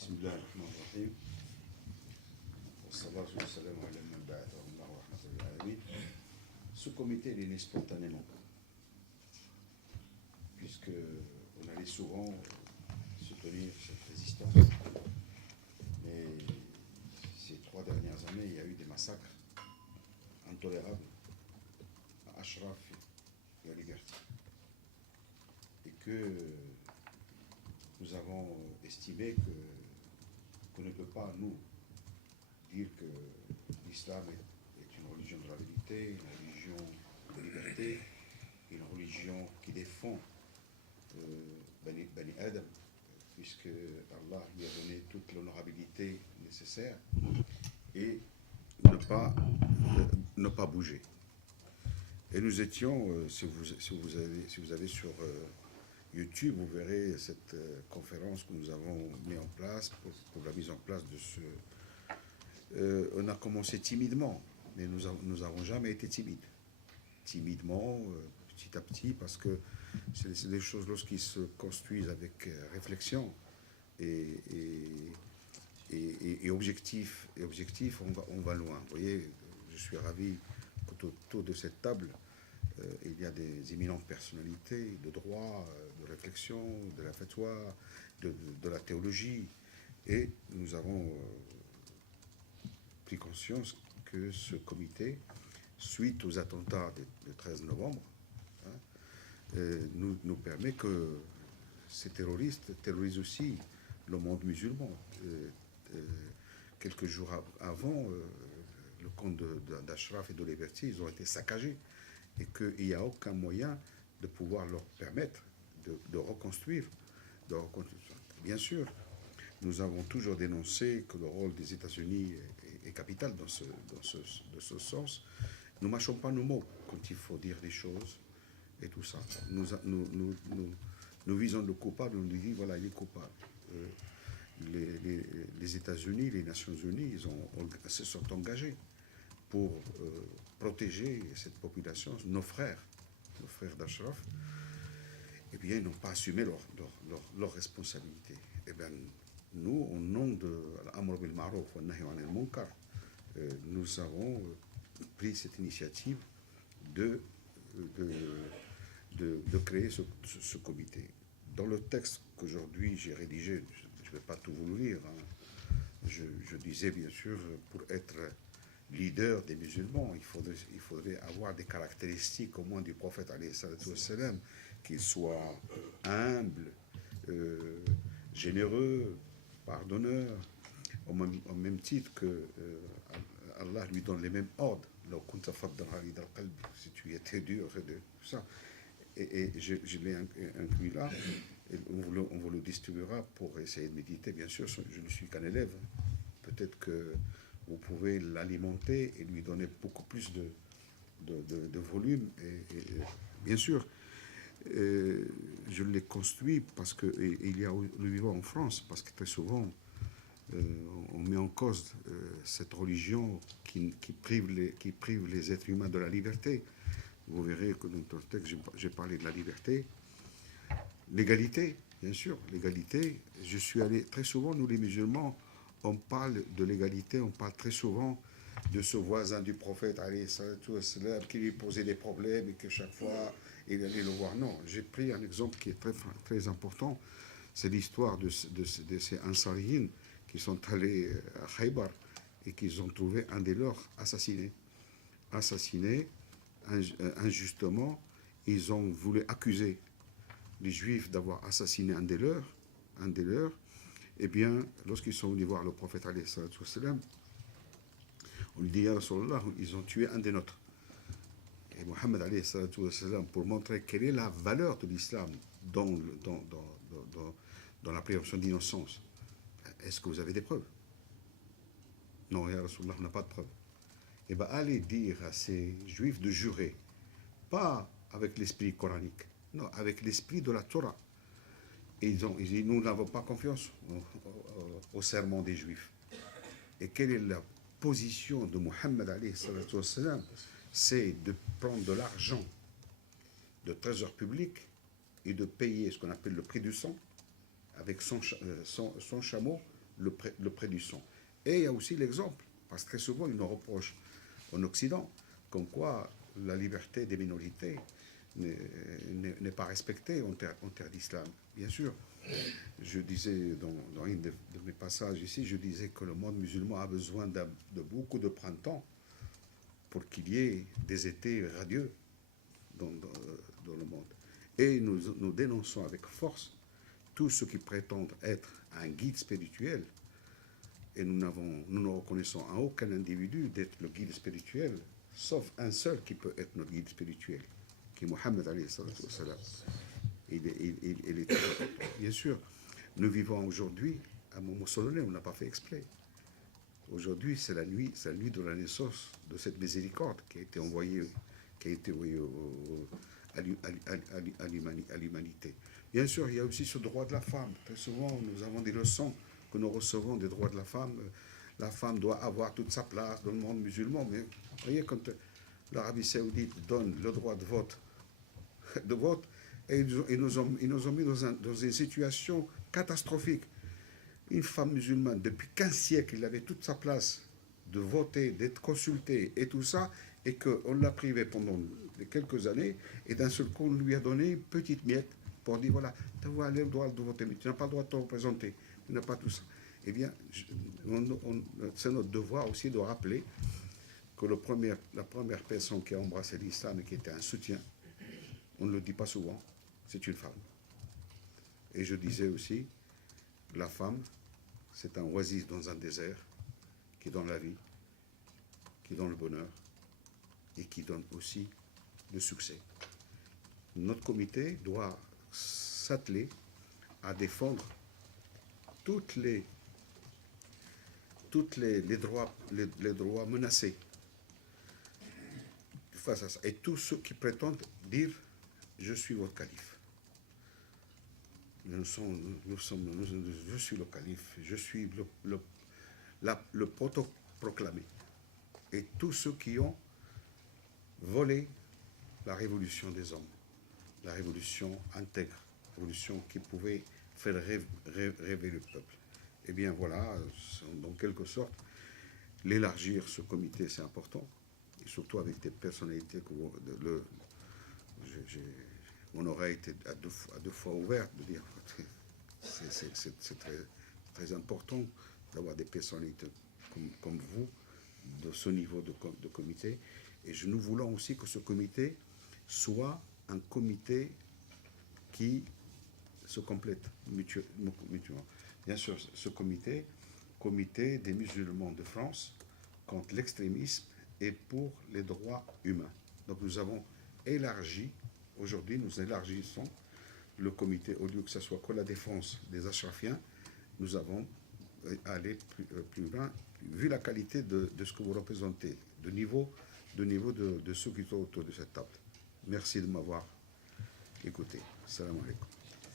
بسم الله الرحمن الرحيم والصلاة والسلام على من بعثه الله ورحمة للعالمين. Ce comité est né spontanément, puisque on allait souvent soutenir cette résistance. Mais ces 3 dernières années, il y a eu des massacres intolérables à Ashraf et à Liberty. Et que nous avons estimé qu'on ne peut pas, nous, dire que l'islam est une religion de la vérité, une religion de liberté, une religion qui défend Bani Adam, puisque Allah lui a donné toute l'honorabilité nécessaire, et ne pas bouger. Et nous étions, si vous avez sur YouTube, vous verrez cette conférence que nous avons mis en place pour la mise en place de ce... on a commencé timidement, mais nous n'avons jamais été timides. Timidement, petit à petit, parce que c'est des choses, lorsqu'ils se construisent avec réflexion et objectif, on va loin. Vous voyez, je suis ravi qu'autour de cette table, il y a des éminentes personnalités de droit, de réflexion, de la fatwa, de la théologie. Et nous avons pris conscience que ce comité, suite aux attentats du 13 novembre, nous permet que ces terroristes terrorisent aussi le monde musulman. Quelques jours avant, le camp d'Ashraf et de Liberty, ils ont été saccagés. Et qu'il n'y a aucun moyen de pouvoir leur permettre de reconstruire. Bien sûr, nous avons toujours dénoncé que le rôle des États-Unis est capital dans ce sens. Nous ne mâchons pas nos mots quand il faut dire des choses et tout ça. Nous visons le coupable, on nous dit voilà, il est coupable. Les États-Unis, les Nations Unies, se sont engagés pour protéger cette population, nos frères d'Ashraf. Eh bien, ils n'ont pas assumé leur responsabilité. Eh bien, nous, au nom de l'Amr bil Ma'ruf wa Nahy anil Munkar, nous avons pris cette initiative de créer ce comité. Dans le texte qu'aujourd'hui j'ai rédigé, je ne vais pas tout vous lire, hein, je disais bien sûr, pour être leader des musulmans, il faudrait avoir des caractéristiques au moins du prophète alayhi salatu wassalam, qu'il soit humble, généreux, pardonneur, au même titre que Allah lui donne les mêmes ordres. Si tu étais dur, tout ça. Et je l'ai inclus là, et on vous le distribuera pour essayer de méditer. Bien sûr, je ne suis qu'un élève. Peut-être que vous pouvez l'alimenter et lui donner beaucoup plus de volume. Et bien sûr, je l'ai construit parce qu'il y a le vivant en France, parce que très souvent, on met en cause cette religion qui prive les êtres humains de la liberté. Vous verrez que dans le texte, j'ai parlé de la liberté. L'égalité, bien sûr, l'égalité. Je suis allé très souvent, nous les musulmans, on parle de l'égalité, on parle très souvent de ce voisin du prophète qui lui posait des problèmes et que chaque fois il allait le voir. Non, j'ai pris un exemple qui est très, très important. C'est l'histoire de ces Ansariyin qui sont allés à Khaybar et qu'ils ont trouvé un des leurs assassiné. Injustement. Ils ont voulu accuser les Juifs d'avoir assassiné un des leurs. Eh bien, lorsqu'ils sont venus voir le prophète alayhi salatu wassalam, on lui dit ya Rasulallah, ils ont tué un des nôtres. Et Mohammed alayhi salatu wassalam, pour montrer quelle est la valeur de l'islam dans la présomption d'innocence, est-ce que vous avez des preuves? Non, ya Rasulallah, on n'a pas de preuves. Eh bien, allez dire à ces Juifs de jurer, pas avec l'esprit coranique, non, avec l'esprit de la Torah. Ils disent, nous n'avons pas confiance au serment des Juifs. Et quelle est la position de Mohammed alayhi salatu wassalam? C'est de prendre de l'argent de trésor public et de payer ce qu'on appelle le prix du sang avec son chameau le près du son. Et il y a aussi l'exemple, parce que très souvent, ils nous reprochent en Occident, comme quoi la liberté des minorités n'est pas respectée en terre d'islam. Bien sûr, je disais dans un de mes passages ici, je disais que le monde musulman a besoin de beaucoup de printemps pour qu'il y ait des étés radieux dans le monde. Et nous dénonçons avec force tous ceux qui prétendent être un guide spirituel, et nous ne reconnaissons à aucun individu d'être le guide spirituel, sauf un seul qui peut être notre guide spirituel, qui est Mohammed alayhi salatu wa salam. Il est très important. Bien sûr, nous vivons aujourd'hui un moment solennel, on n'a pas fait exprès. Aujourd'hui, c'est la nuit de la naissance de cette miséricorde qui a été envoyée à l'humanité. Bien sûr, il y a aussi ce droit de la femme. Très souvent, nous avons des leçons que nous recevons des droits de la femme. La femme doit avoir toute sa place dans le monde musulman. Mais vous voyez, quand l'Arabie saoudite donne le droit de vote, et ils nous ont mis dans une situation catastrophique. Une femme musulmane, depuis 15 siècles, il avait toute sa place de voter, d'être consultée et tout ça, et qu'on l'a privé pendant quelques années, et d'un seul coup, on lui a donné une petite miette pour dire, voilà, tu as le droit de voter, mais tu n'as pas le droit de te représenter, tu n'as pas tout ça. Eh bien, c'est notre devoir aussi de rappeler que la première personne qui a embrassé l'islam et qui était un soutien, on ne le dit pas souvent, c'est une femme. Et je disais aussi, la femme, c'est un oasis dans un désert qui donne la vie, qui donne le bonheur et qui donne aussi le succès. Notre comité doit s'atteler à défendre tous les droits menacés face à ça. Et tous ceux qui prétendent dire « je suis votre calife ». Je suis le calife, je suis le proto-proclamé. Et tous ceux qui ont volé la révolution des hommes, la révolution intègre, la révolution qui pouvait faire rêver le peuple. Eh bien voilà, en quelque sorte, l'élargir ce comité, c'est important, et surtout avec des personnalités que mon oreille était à deux fois ouverte, de dire c'est très important d'avoir des personnalités comme vous, de ce niveau de comité. Et nous voulons aussi que ce comité soit un comité qui se complète mutuellement. Bien sûr, ce comité des musulmans de France contre l'extrémisme et pour les droits humains. Donc nous avons élargi, aujourd'hui nous élargissons le comité, au lieu que ce soit que la défense des Ashrafiens, nous avons allé plus loin, vu la qualité de ce que vous représentez, de niveau de ceux qui sont autour de cette table. Merci de m'avoir écouté. Salam alaikum.